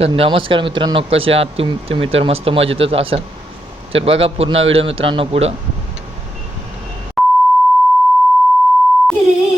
तर नमस्कार मित्रांनो कसे आहात तुम तुम्ही तर मस्त मजेतच असाल. तर बघा पूर्ण व्हिडिओ मित्रांनो पुढं. श्री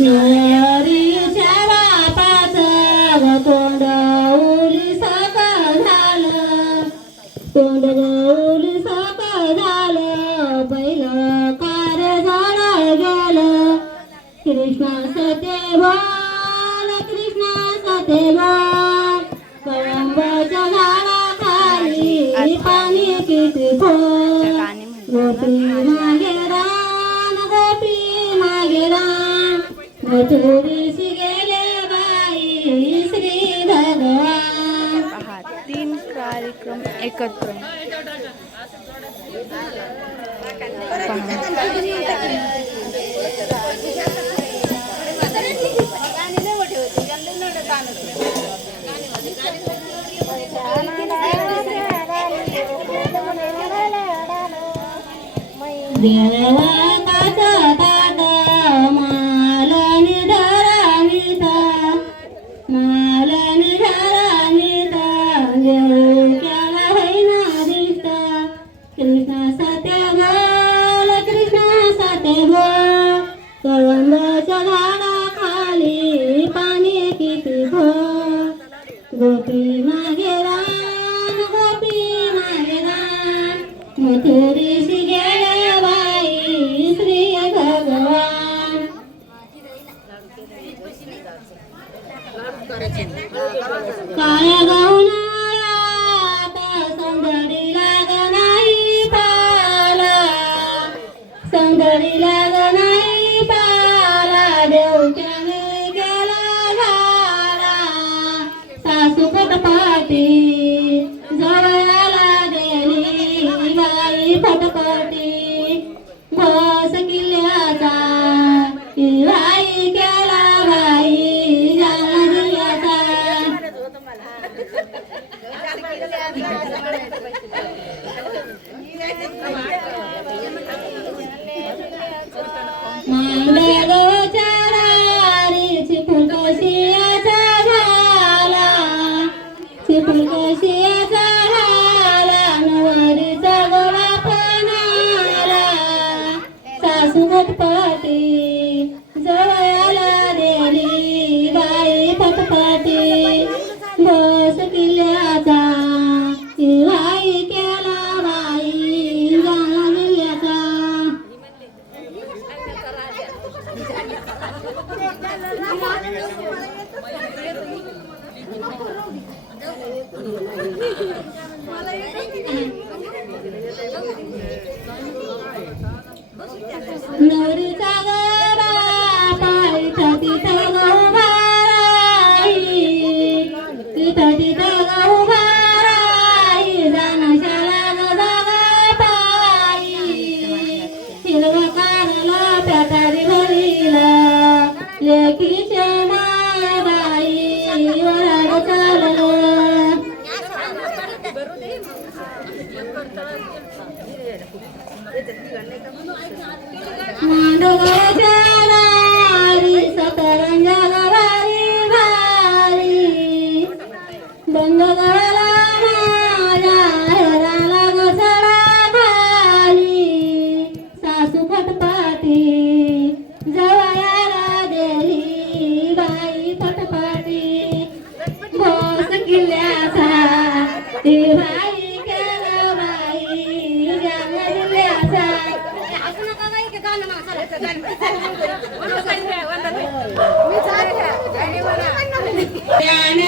नवरीच्या बापाचं तोंड झालं. तोंड झालं पहिलं कार्य झालं. गेलं कृष्णा सते बोल कृष्णा सते बोल. कळंबाच्या झाडाखाली पाणी किती खोल गोपी मागे पहा तीन कार्यक्रम एकत्र. देवाचं कृष्णा सत्य बोल कळंबाच्या झाडाखाली पाणी किती खोल गोपी मागे राम गोपी मागे राम मथुरीशी तिथं तिथं गौभाराई जाणशाला गदा कारला भरीला लेकीचे वराड त्याने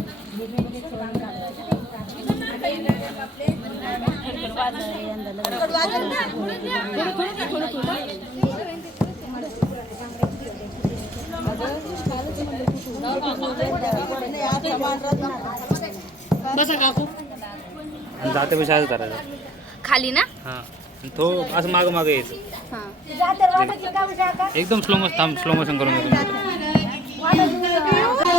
जाते पैसे असं करायचं खाली ना? हां. तो असं मागं मागं यायचं एकदम स्लो मोशन थांब स्लो मोशन करून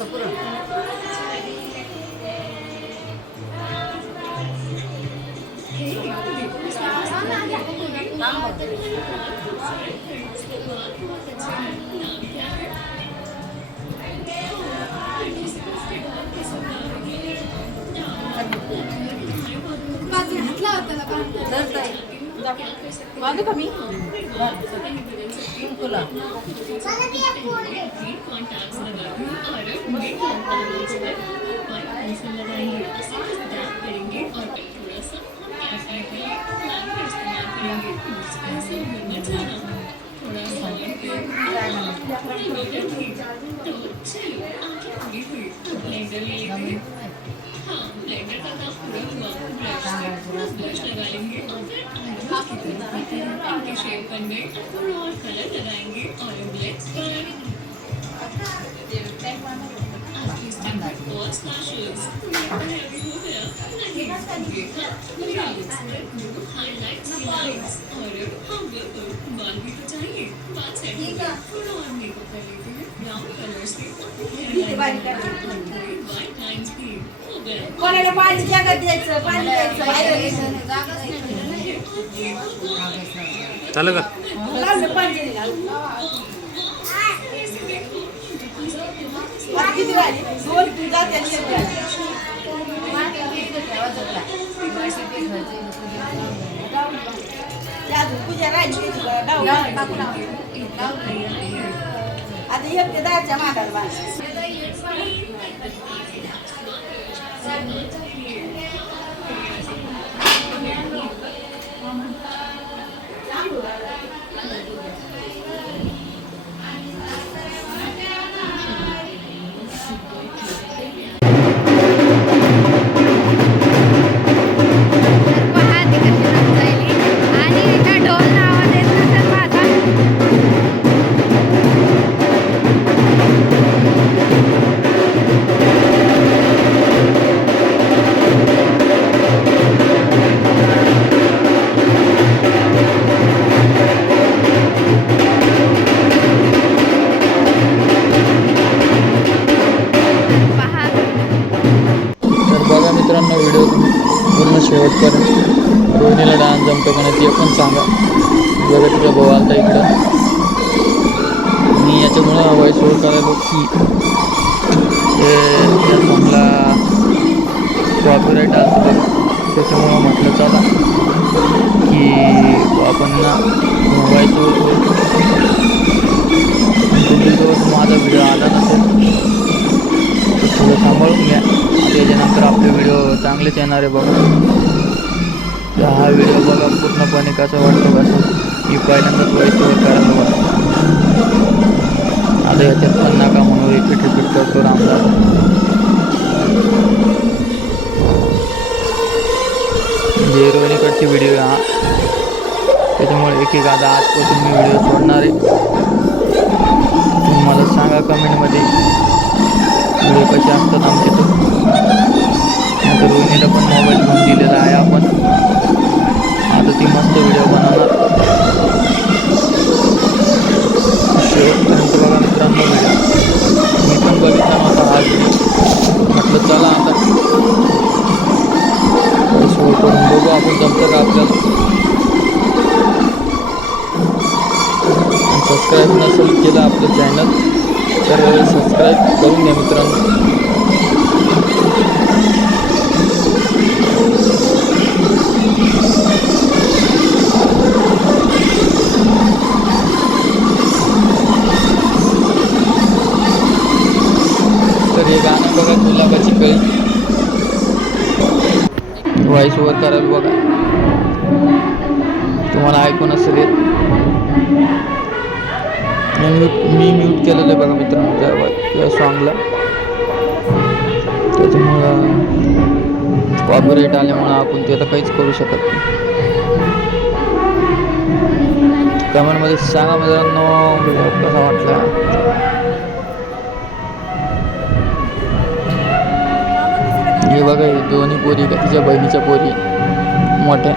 मस्त पुरण धरता रंग दिला दिला आणि थोड़ा शोभतो याला बस का गं झालं ना आता बांधला ना ह्याचे आला कवरचे आला बांधू हा असं पुरं बांधू का मी तुला कोणाला पाणी जगात द्यायचं पाणी द्यायचं बाहेर चालेल का लावलं पाणी राहिली दोन तू जाते आणि एक राहिली. ती अजून पूजा राहिली त्याची बरं, डाव का? आता एक ते दहाच्या मागायला डान्स का नाही ते पण सांगा. बघा तिचा भाऊ आलता इकडं. मी याच्यामुळं वॉईस ओव्हर करायलो की ते त्या सॉंगला कॉपीराईट आलं त्याच्यामुळं म्हटलं चला की आपण ना वॉईस ओव्हर माझा व्हिडिओ आला नसेल थोडं सांभाळून घ्या. त्याच्यानंतर आपले व्हिडिओ चांगलेच येणार आहे बघा हा व्हिडिओ बघा पूर्णपणे कसं वाटतं कसं की पहिल्यांदाच वॉइसवर करायला वाटतो आता याच्यात पण नका म्हणून रिपीट रिपीट करतो रामदास. जे रोहिणीकडचे व्हिडिओ हा. त्याच्यामुळे एक एक आता आजपासून मी व्हिडिओ सोडणार आहे. तुम्ही मला सांगा कमेंटमध्ये व्हिडिओ कसे असतात आमचे तर. रोहिणीला पण मोबाईल घेऊन दिलेला आहे आपण. आता ती मस्त व्हिडिओ बनवणार. शेवटपर्यंत बघा मित्रांनो व्हिडिओ मी पण बघितला चला आता. करून बघू आपण, जमतं का आपल्याला. सबस्क्राईब नसेल केलं आपलं चॅनल बघा गुलाबाची कळी. व्हॉइस ओव्हर करावी बघा. तुम्हाला ऐकून असेल येत मी म्यूट मी म्यूट केलेलं आहे बघा मित्रांनो त्या त्या सॉंगला त्याच्यामुळं कॉपरेट आल्यामुळं आपण ते आता काहीच करू शकत नाही. कमेंटमध्ये सांगा मित्रांनो कसा वाटला हे बघा हे दोन्ही पोरी का? तिच्या बहिणीच्या पोरी. मोठ्या.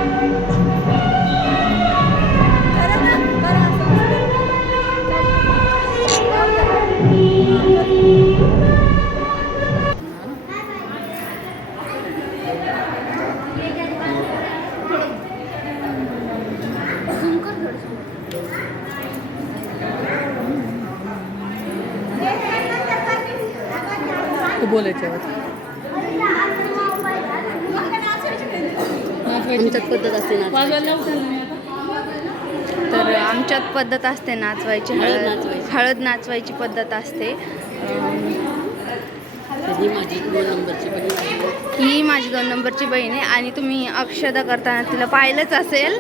बोलायचं आमच्यात पद्धत असते तर आमच्यात पद्धत असते नाचवायची. हळद हळद नाचवायची. हळद नाचवायची पद्धत असते. ही माझी दोन नंबरची बहीण आहे. ही माझी दोन नंबरची बहीण आहे आणि तुम्ही अक्षदा करताना तिला पाहिलंच असेल.